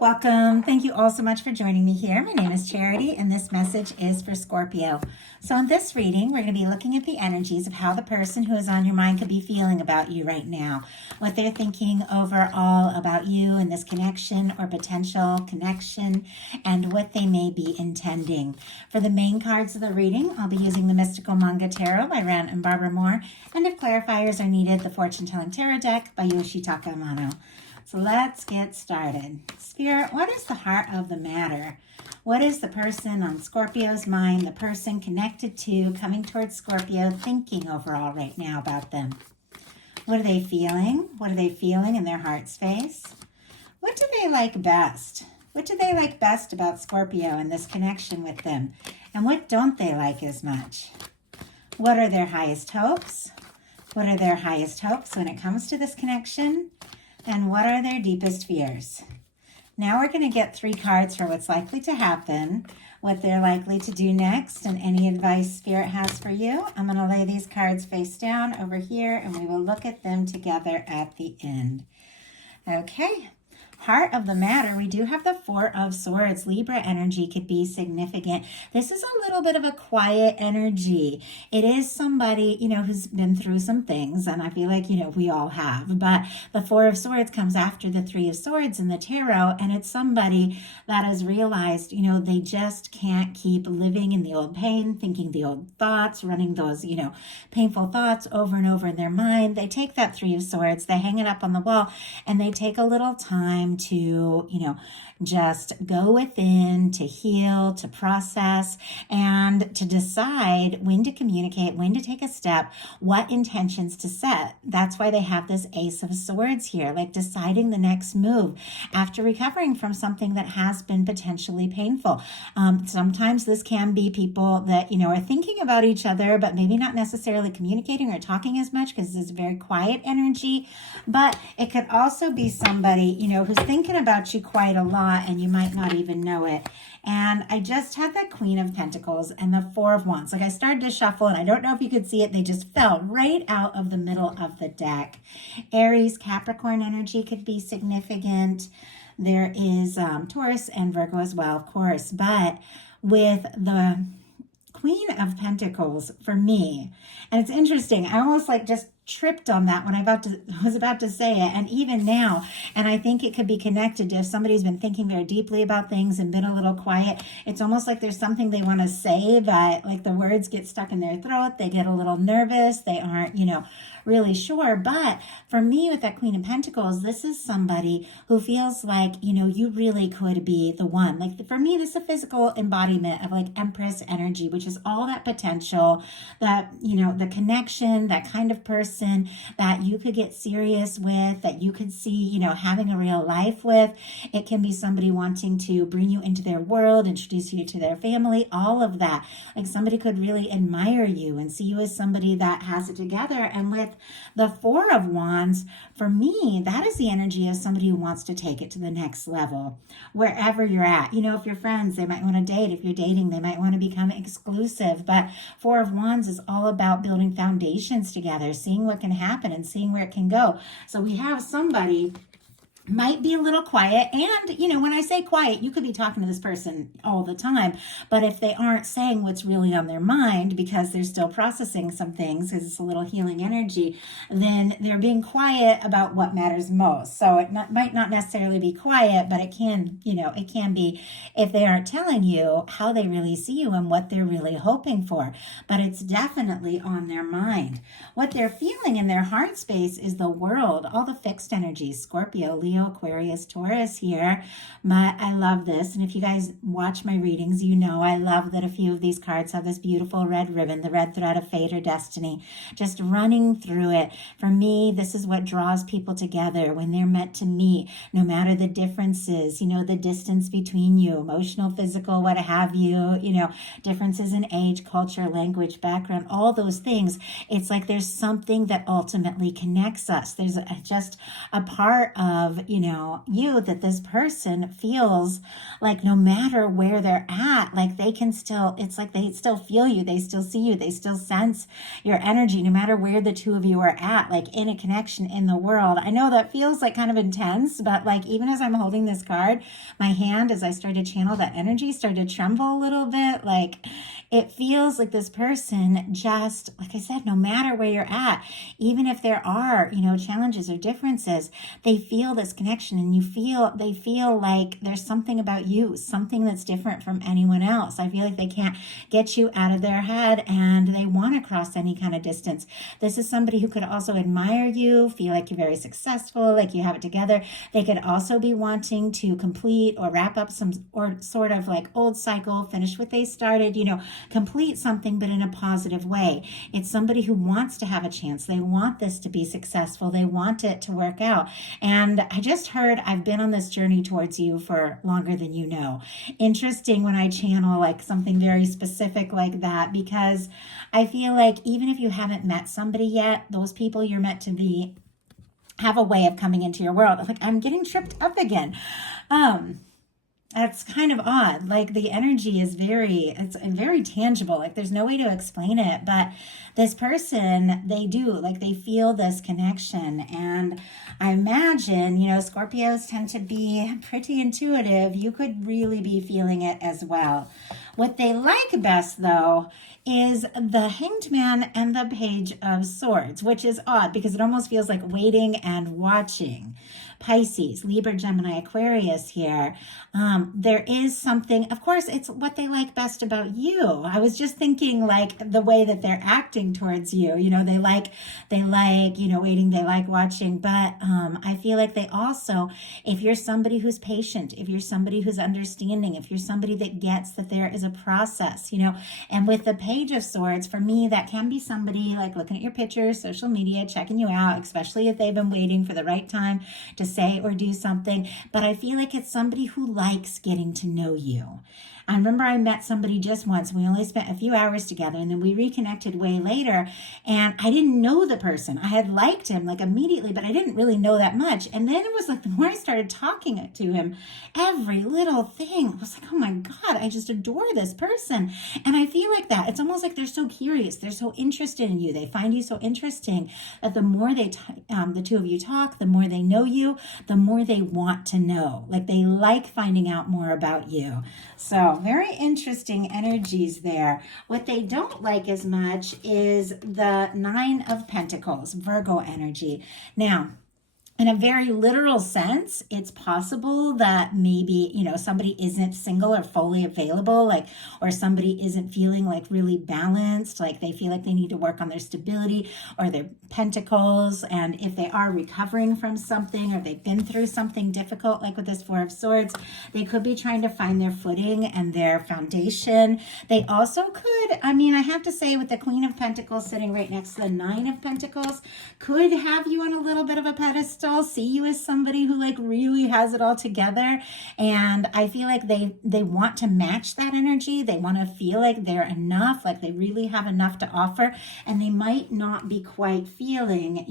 welcome. Thank you all so much for joining me here. My name is Charity, and this message is for Scorpio. So in this reading, we're going to be looking at the energies of how the person who is on your mind could be feeling about you right now, what they're thinking overall about you and this connection or potential connection, and what they may be intending. For the main cards of the reading, I'll be using the Mystical Manga Tarot by Ran and Barbara Moore, and if clarifiers are needed, the Fortune Telling Tarot deck by Yoshitaka Amano. So let's get started. Spirit, what is the heart of the matter? What is the person on Scorpio's mind, the person connected to, coming towards Scorpio, thinking overall right now about them? What are they feeling? What are they feeling in their heart space? What do they like best? What do they like best about Scorpio and this connection with them? And what don't they like as much? What are their highest hopes? What are their highest hopes when it comes to this connection? And what are their deepest fears? Now we're going to get 3 cards for what's likely to happen, what they're likely to do next, and any advice Spirit has for you. I'm going to lay these cards face down over here, and we will look at them together at the end. Okay. Heart of the matter, we do have the 4 of Swords. Libra energy could be significant. This is a little bit of a quiet energy. It is somebody, who's been through some things, and I feel like, we all have. But the 4 of Swords comes after the 3 of Swords in the tarot, and it's somebody that has realized, they just can't keep living in the old pain, thinking the old thoughts, running those, painful thoughts over and over in their mind. They take that 3 of Swords, they hang it up on the wall, and they take a little time to, just go within, to heal, to process, and to decide when to communicate, when to take a step, what intentions to set. That's why they have this Ace of Swords here, like deciding the next move after recovering from something that has been potentially painful. Sometimes this can be people that, are thinking about each other, but maybe not necessarily communicating or talking as much because this is very quiet energy. But it could also be somebody, who's thinking about you quite a lot, and you might not even know it. And I just had the Queen of Pentacles and the 4 of Wands. Like I started to shuffle, and I don't know if you could see it. They just fell right out of the middle of the deck. Aries, Capricorn energy could be significant. There is Taurus and Virgo as well, of course. But with the Queen of Pentacles, for me, and it's interesting, I almost just tripped on that when I was about to say it, and even now, and I think it could be connected to if somebody's been thinking very deeply about things and been a little quiet. It's almost like there's something they want to say, but the words get stuck in their throat. They get a little nervous. They aren't, really sure. But for me, with that Queen of Pentacles, this is somebody who feels like, you really could be the one. For me, this is a physical embodiment of Empress energy, which is all that potential, that, the connection, that kind of person that you could get serious with, that you could see, having a real life with. It can be somebody wanting to bring you into their world, introduce you to their family, all of that. Somebody could really admire you and see you as somebody that has it together. And with the 4 of Wands, for me, that is the energy of somebody who wants to take it to the next level, wherever you're at. If you're friends, they might want to date. If you're dating, they might want to become exclusive. But 4 of Wands is all about building foundations together, seeing what can happen and seeing where it can go. So we have somebody might be a little quiet, and when I say quiet, you could be talking to this person all the time, but if they aren't saying what's really on their mind because they're still processing some things, because it's a little healing energy, then they're being quiet about what matters most. So it might not necessarily be quiet, but it can be if they aren't telling you how they really see you and what they're really hoping for. But it's definitely on their mind. What they're feeling in their heart space is the world, all the fixed energies, Scorpio, Leo, Aquarius, Taurus here. But I love this. And if you guys watch my readings, I love that a few of these cards have this beautiful red ribbon, the red thread of fate or destiny, just running through it. For me, this is what draws people together when they're meant to meet, no matter the differences, the distance between you, emotional, physical, what have you, differences in age, culture, language, background, all those things. It's there's something that ultimately connects us. There's just a part of of, you, that this person feels like no matter where they're at, like they can still, it's like they still feel you, they still see you, they still sense your energy, no matter where the two of you are at, like in a connection in the world. I know that feels like kind of intense, but like even as I'm holding this card, my hand, as I started to channel that energy, started to tremble a little bit. Like it feels like this person just, like I said, no matter where you're at, even if there are, challenges or differences, they feel this connection, and they feel like there's something about you, something that's different from anyone else. I feel like they can't get you out of their head, and they want to cross any kind of distance. This is somebody who could also admire you, feel like you're very successful, like you have it together. They could also be wanting to complete or wrap up some or sort of like old cycle, finish what they started, complete something, but in a positive way. It's somebody who wants to have a chance. They want this to be successful. They want it to work out. And I just heard, I've been on this journey towards you for longer than you know. Interesting when I channel like something very specific like that, because I feel like even if you haven't met somebody yet, those people you're meant to be have a way of coming into your world. Like I'm getting tripped up again. That's kind of odd. Like the energy is it's very tangible. Like there's no way to explain it, but this person, they feel this connection. And I imagine, Scorpios tend to be pretty intuitive. You could really be feeling it as well. What they like best, though, is the Hanged Man and the Page of Swords, which is odd because it almost feels like waiting and watching. Pisces, Libra, Gemini, Aquarius here. There is something, of course, it's what they like best about you. I was just thinking like the way that they're acting towards you. They like, waiting, they like watching. But I feel like they also, if you're somebody who's patient, if you're somebody who's understanding, if you're somebody that gets that there is a process, and with the Page of Swords, for me, that can be somebody like looking at your pictures, social media, checking you out, especially if they've been waiting for the right time to say or do something. But I feel like it's somebody who likes getting to know you. I remember I met somebody just once. We only spent a few hours together, and then we reconnected way later, and I didn't know the person. I had liked him like immediately, but I didn't really know that much. And then it was like the more I started talking to him, every little thing was like, oh my God, I just adore this person. And I feel like that. It's almost like they're so curious. They're so interested in you. They find you so interesting that the more the two of you talk, the more they know you, the more they want to know. Like they like finding out more about you. So very interesting energies there. What they don't like as much is the Nine of Pentacles, Virgo energy. Now, in a very literal sense, it's possible that maybe, somebody isn't single or fully available, or somebody isn't feeling like really balanced, like they feel like they need to work on their stability or their pentacles. And if they are recovering from something or they've been through something difficult, like with this Four of Swords, they could be trying to find their footing and their foundation. They also could, I have to say, with the Queen of Pentacles sitting right next to the Nine of Pentacles, could have you on a little bit of a pedestal, see you as somebody who like really has it all together. And I feel like they want to match that energy. They want to feel like they're enough, like they really have enough to offer, and they might not be quite feeling,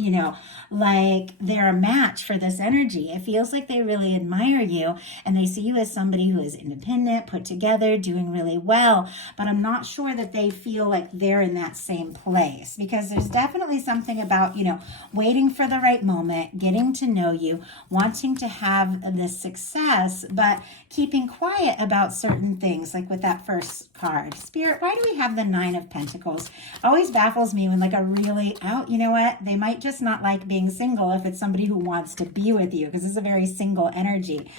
like they're a match for this energy. It feels like they really admire you and they see you as somebody who is independent, put together, doing really well, but I'm not sure that they feel like they're in that same place, because there's definitely something about, waiting for the right moment, getting to know you, wanting to have this success, but keeping quiet about certain things, like with that first card. Spirit, why do we have the Nine of Pentacles? Always baffles me when you know what? They might just not like being single if it's somebody who wants to be with you, because this is a very single energy.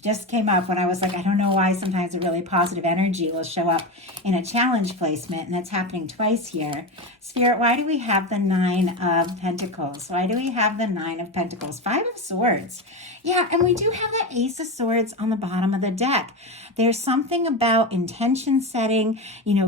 Just came up when I was like, I don't know why sometimes a really positive energy will show up in a challenge placement, and that's happening twice here. Spirit, why do we have the Nine of Pentacles? Why do we have the Nine of Pentacles? Five of Swords. Yeah, and we do have the Ace of Swords on the bottom of the deck. There's something about intention setting,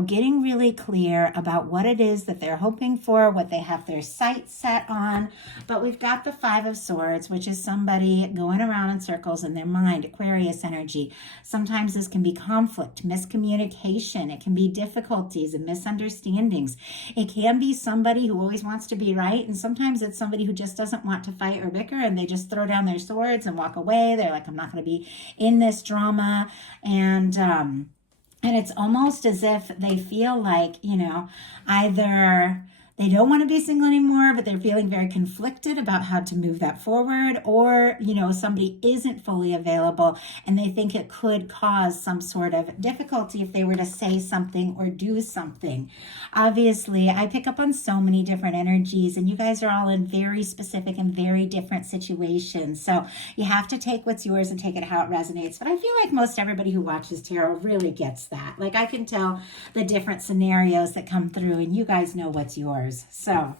getting really clear about what it is that they're hoping for, what they have their sights set on. But we've got the Five of Swords, which is somebody going around in circles in their mind, Aquarius energy. Sometimes this can be conflict, miscommunication. It can be difficulties and misunderstandings. It can be somebody who always wants to be right, and sometimes it's somebody who just doesn't want to fight fight or bicker and they just throw down their swords and walk away. They're like, I'm not going to be in this drama. And it's almost as if they feel like, either they don't want to be single anymore, but they're feeling very conflicted about how to move that forward, or, somebody isn't fully available and they think it could cause some sort of difficulty if they were to say something or do something. Obviously, I pick up on so many different energies, and you guys are all in very specific and very different situations. So you have to take what's yours and take it how it resonates. But I feel like most everybody who watches tarot really gets that. Like, I can tell the different scenarios that come through, and you guys know what's yours. So,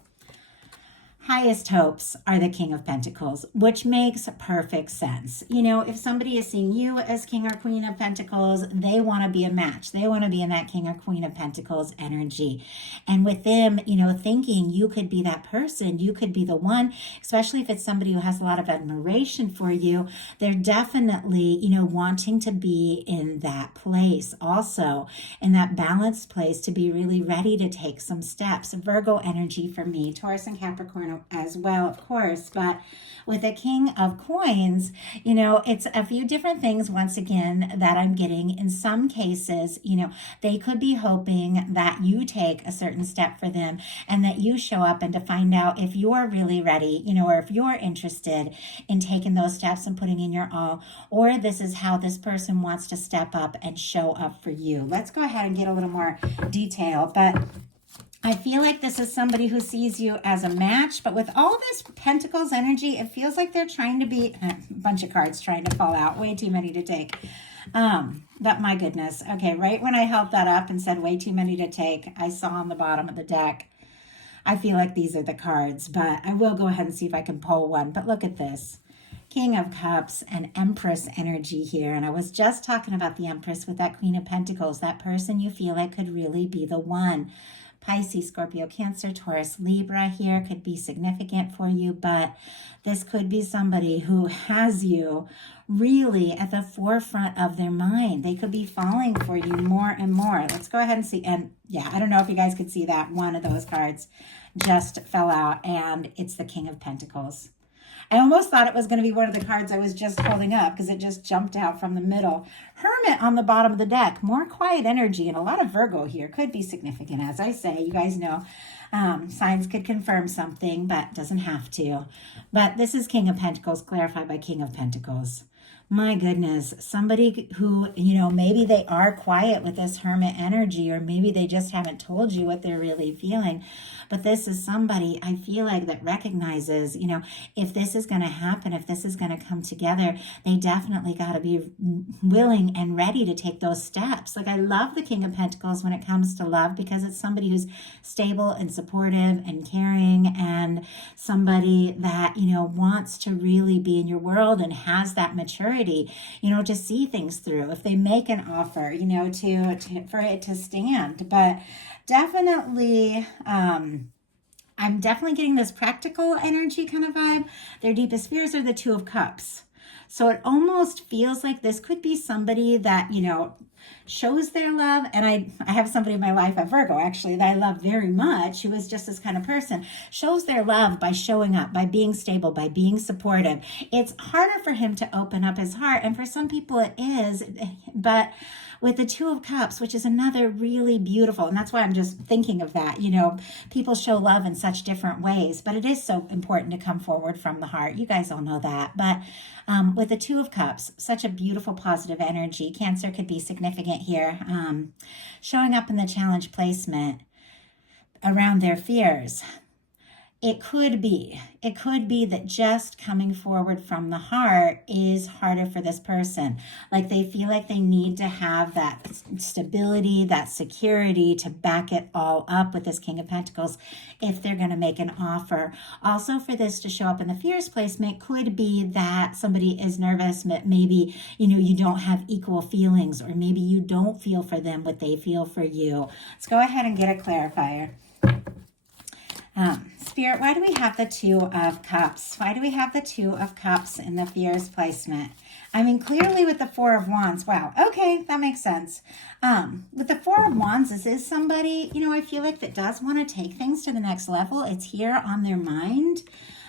highest hopes are the King of Pentacles, which makes perfect sense. If somebody is seeing you as King or Queen of Pentacles, they want to be a match. They want to be in that King or Queen of Pentacles energy. And with them, thinking you could be that person, you could be the one, especially if it's somebody who has a lot of admiration for you, they're definitely, wanting to be in that place also, in that balanced place, to be really ready to take some steps. Virgo energy for me, Taurus and Capricorn as well, of course, but with a King of Coins, it's a few different things once again that I'm getting. In some cases, they could be hoping that you take a certain step for them and that you show up, and to find out if you're really ready, or if you're interested in taking those steps and putting in your all, or this is how this person wants to step up and show up for you. Let's go ahead and get a little more detail, but I feel like this is somebody who sees you as a match, but with all this Pentacles energy, it feels like they're trying to be a bunch of cards trying to fall out. Way too many to take. But my goodness. Okay, right when I held that up and said way too many to take, I saw on the bottom of the deck, I feel like these are the cards, but I will go ahead and see if I can pull one. But look at this. King of Cups and Empress energy here. And I was just talking about the Empress with that Queen of Pentacles, that person you feel like could really be the one. Pisces, Scorpio, Cancer, Taurus, Libra here could be significant for you, but this could be somebody who has you really at the forefront of their mind. They could be falling for you more and more. Let's go ahead and see. And yeah, I don't know if you guys could see that. One of those cards just fell out, and it's the King of Pentacles. I almost thought it was going to be one of the cards I was just holding up because it just jumped out from the middle. Hermit on the bottom of the deck. More quiet energy, and a lot of Virgo here. Could be significant, as I say. You guys know signs could confirm something, but doesn't have to. But this is King of Pentacles, clarified by King of Pentacles. My goodness, somebody who, maybe they are quiet with this Hermit energy, or maybe they just haven't told you what they're really feeling. But this is somebody I feel like that recognizes, if this is going to happen, if this is going to come together, they definitely got to be willing and ready to take those steps. Like, I love the King of Pentacles when it comes to love, because it's somebody who's stable and supportive and caring, and somebody that, wants to really be in your world and has that maturity, to see things through. If they make an offer, for it to stand. But definitely, I'm definitely getting this practical energy kind of vibe. Their deepest fears are the Two of Cups. So it almost feels like this could be somebody that, shows their love. And I have somebody in my life, a Virgo actually, that I love very much, who is just this kind of person, shows their love by showing up, by being stable, by being supportive. It's harder for him to open up his heart, and for some people it is, but with the Two of Cups, which is another really beautiful, and that's why I'm just thinking of that, people show love in such different ways, but it is so important to come forward from the heart. You guys all know that. But with the Two of Cups, such a beautiful positive energy. Cancer could be significant here. Showing up in the challenge placement around their fears. It could be that just coming forward from the heart is harder for this person. Like, they feel like they need to have that stability, that security to back it all up with this King of Pentacles if they're going to make an offer. Also, for this to show up in the fears placement could be that somebody is nervous, maybe, you don't have equal feelings, or maybe you don't feel for them what they feel for you. Let's go ahead and get a clarifier. Spirit, why do we have the Two of Cups? Why do we have the Two of Cups in the fears placement? I mean, clearly with the Four of Wands. Wow. Okay, that makes sense. With the Four of Wands, this is somebody, I feel like that does want to take things to the next level. It's here on their mind.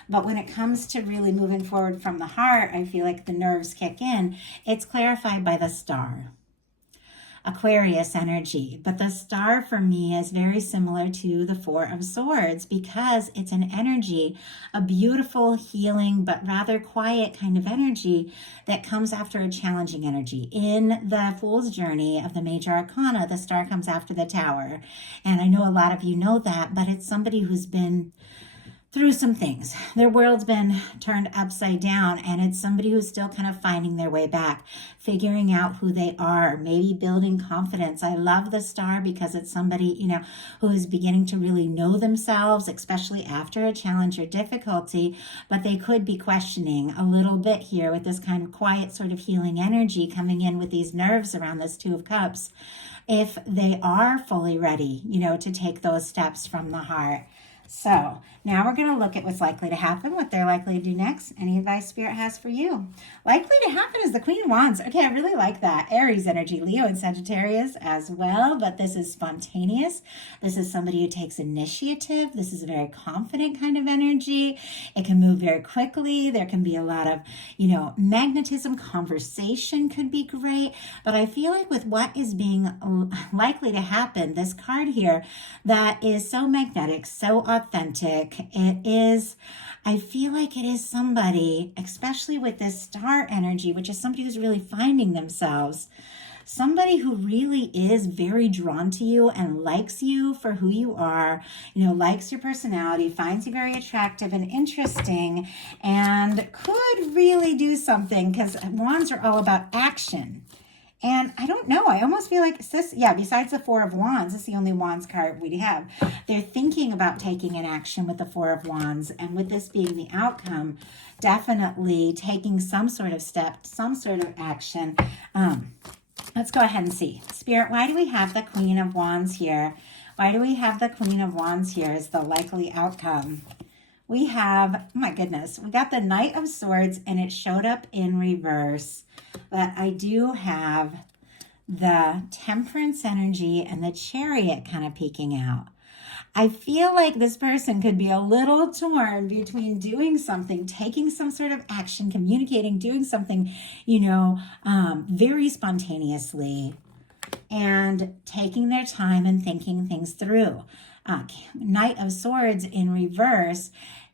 But when it comes to really moving forward from the heart, I feel like the nerves kick in. It's clarified by the star. Aquarius energy. But the star for me is very similar to the Four of Swords because it's an energy, a beautiful, healing, but rather quiet kind of energy that comes after a challenging energy. In the Fool's Journey of the Major Arcana, the star comes after the Tower. And I know a lot of you know that, but it's somebody who's been through some things. Their world's been turned upside down, and it's somebody who's still kind of finding their way back, figuring out who they are, maybe building confidence. I love the star because it's somebody, who is beginning to really know themselves, especially after a challenge or difficulty, but they could be questioning a little bit here with this kind of quiet sort of healing energy coming in with these nerves around this Two of Cups, if they are fully ready, to take those steps from the heart. So now we're going to look at what's likely to happen, what they're likely to do next. Any advice Spirit has for you? Likely to happen is the Queen of Wands. Okay, I really like that. Aries energy, Leo and Sagittarius as well, but this is spontaneous. This is somebody who takes initiative. This is a very confident kind of energy. It can move very quickly. There can be a lot of, magnetism. Conversation could be great, but I feel like with what is being likely to happen, this card here that is so magnetic, so authentic, I feel like it is somebody, especially with this star energy, which is somebody who's really finding themselves, somebody who really is very drawn to you and likes you for who you are, likes your personality, finds you very attractive and interesting, and could really do something, because wands are all about action. And I don't know, I almost feel like besides the Four of Wands, it's the only Wands card we have. They're thinking about taking an action with the Four of Wands, and with this being the outcome, definitely taking some sort of step, some sort of action. Let's go ahead and see. Spirit, why do we have the Queen of Wands here? Why do we have the Queen of Wands here as the likely outcome? We have, oh my goodness, we got the Knight of Swords and it showed up in reverse. But I do have the Temperance energy and the Chariot kind of peeking out. I feel like this person could be a little torn between doing something, taking some sort of action, communicating, doing something, very spontaneously, and taking their time and thinking things through. Knight of Swords in reverse,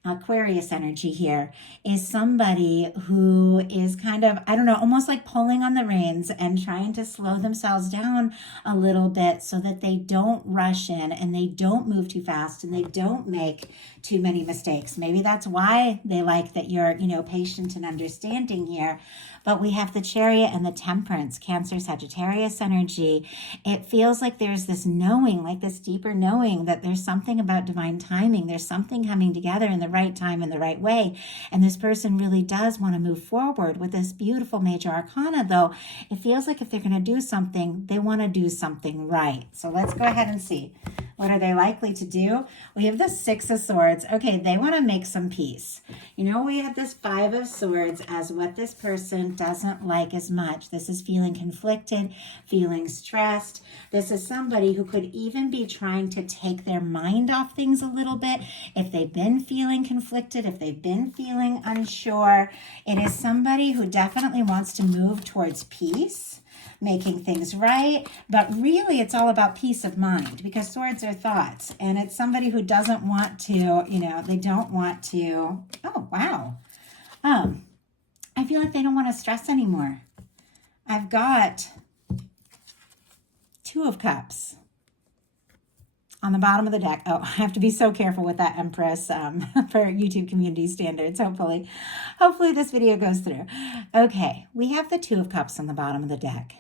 Aquarius energy here, is somebody who is kind of, almost like pulling on the reins and trying to slow themselves down a little bit so that they don't rush in and they don't move too fast and they don't make too many mistakes. Maybe that's why they like that you're, patient and understanding here. But we have the Chariot and the Temperance, Cancer, Sagittarius energy. It feels like there's this knowing, like this deeper knowing that there's something about divine timing. There's something coming together in the right time, in the right way. And this person really does want to move forward with this beautiful Major Arcana, though. It feels like if they're going to do something, they want to do something right. So let's go ahead and see. What are they likely to do? We have the Six of Swords. Okay, they want to make some peace. We have this Five of Swords as what this person doesn't like as much. This is feeling conflicted, feeling stressed. This is somebody who could even be trying to take their mind off things a little bit. If they've been feeling conflicted, if they've been feeling unsure, it is somebody who definitely wants to move towards peace, making things right, but really it's all about peace of mind, because swords are thoughts, and it's somebody who doesn't want to, they don't want to, oh wow, I feel like they don't want to stress anymore. I've got Two of Cups on the bottom of the deck. Oh, I have to be so careful with that, Empress, for YouTube community standards. Hopefully this video goes through. Okay, we have the Two of Cups on the bottom of the deck.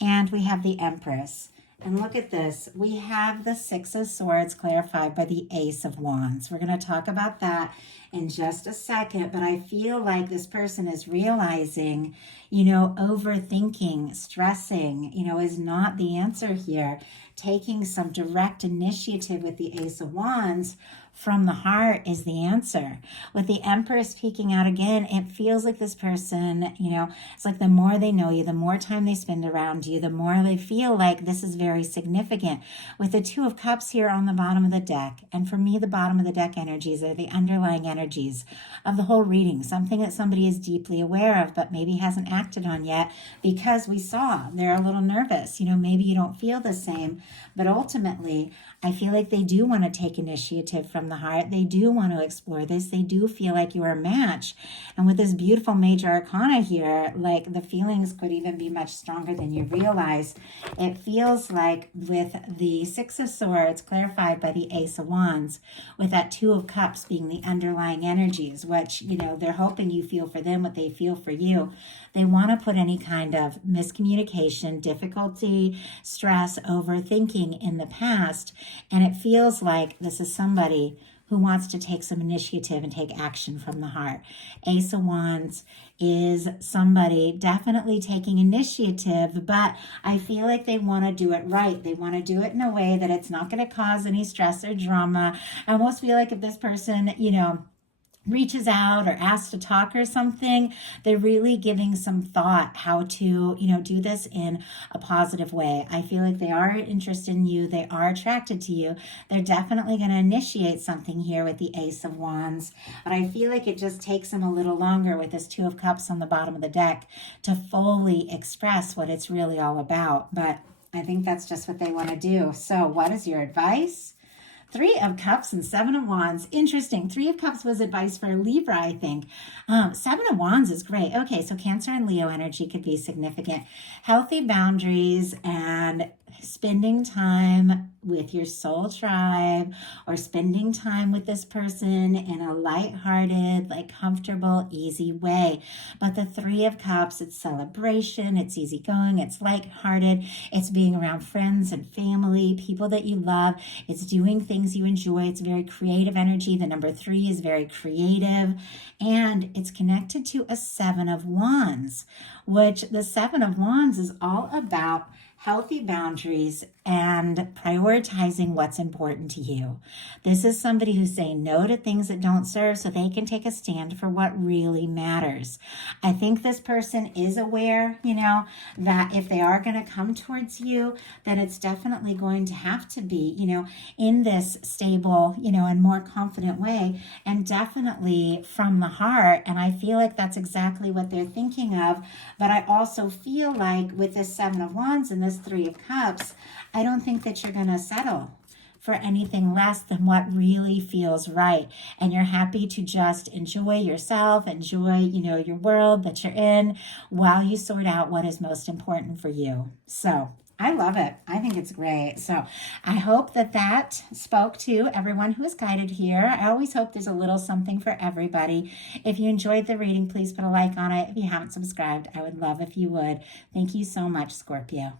And we have the Empress. And look at this. We have the Six of Swords clarified by the Ace of Wands. We're going to talk about that in just a second. But I feel like this person is realizing, overthinking, stressing, is not the answer here. Taking some direct initiative with the Ace of Wands from the heart is the answer. With the Empress peeking out again, it feels like this person, it's like the more they know you, the more time they spend around you, the more they feel like this is very significant. With the Two of Cups here on the bottom of the deck, and for me, the bottom of the deck energies are the underlying energies of the whole reading, something that somebody is deeply aware of, but maybe hasn't acted on yet because we saw they're a little nervous. Maybe you don't feel the same, but ultimately, I feel like they do want to take initiative from the heart. They do want to explore this. They do feel like you're a match. And with this beautiful major arcana here, like the feelings could even be much stronger than you realize. It feels like with the Six of Swords clarified by the Ace of Wands, with that Two of Cups being the underlying energies, which, they're hoping you feel for them what they feel for you. They want to put any kind of miscommunication, difficulty, stress, overthinking in the past. And it feels like this is somebody who wants to take some initiative and take action from the heart. Ace of Wands is somebody definitely taking initiative, but I feel like they want to do it right. They want to do it in a way that it's not going to cause any stress or drama. I almost feel like if this person, reaches out or asks to talk or something, they're really giving some thought how to, do this in a positive way. I feel like they are interested in you. They are attracted to you. They're definitely going to initiate something here with the Ace of Wands. But I feel like it just takes them a little longer with this Two of Cups on the bottom of the deck to fully express what it's really all about. But I think that's just what they want to do. So what is your advice? Three of Cups and Seven of Wands. Interesting. Three of Cups was advice for Libra, I think. Seven of Wands is great. Okay, so Cancer and Leo energy could be significant. Healthy boundaries and spending time with your soul tribe or spending time with this person in a lighthearted, comfortable, easy way. But the Three of Cups, it's celebration, it's easygoing, it's lighthearted, it's being around friends and family, people that you love, it's doing things you enjoy, it's very creative energy. The number 3 is very creative, and it's connected to a Seven of Wands, which the Seven of Wands is all about healthy boundaries and prioritizing what's important to you. This is somebody who's saying no to things that don't serve so they can take a stand for what really matters. I think this person is aware, that if they are going to come towards you, that it's definitely going to have to be, in this stable, and more confident way, and definitely from the heart. And I feel like that's exactly what they're thinking of. But I also feel like with this Seven of Wands and this Three of Cups, I don't think that you're going to settle for anything less than what really feels right. And you're happy to just enjoy yourself, enjoy, your world that you're in while you sort out what is most important for you. So I love it. I think it's great. So I hope that spoke to everyone who is guided here. I always hope there's a little something for everybody. If you enjoyed the reading, please put a like on it. If you haven't subscribed, I would love if you would. Thank you so much, Scorpio.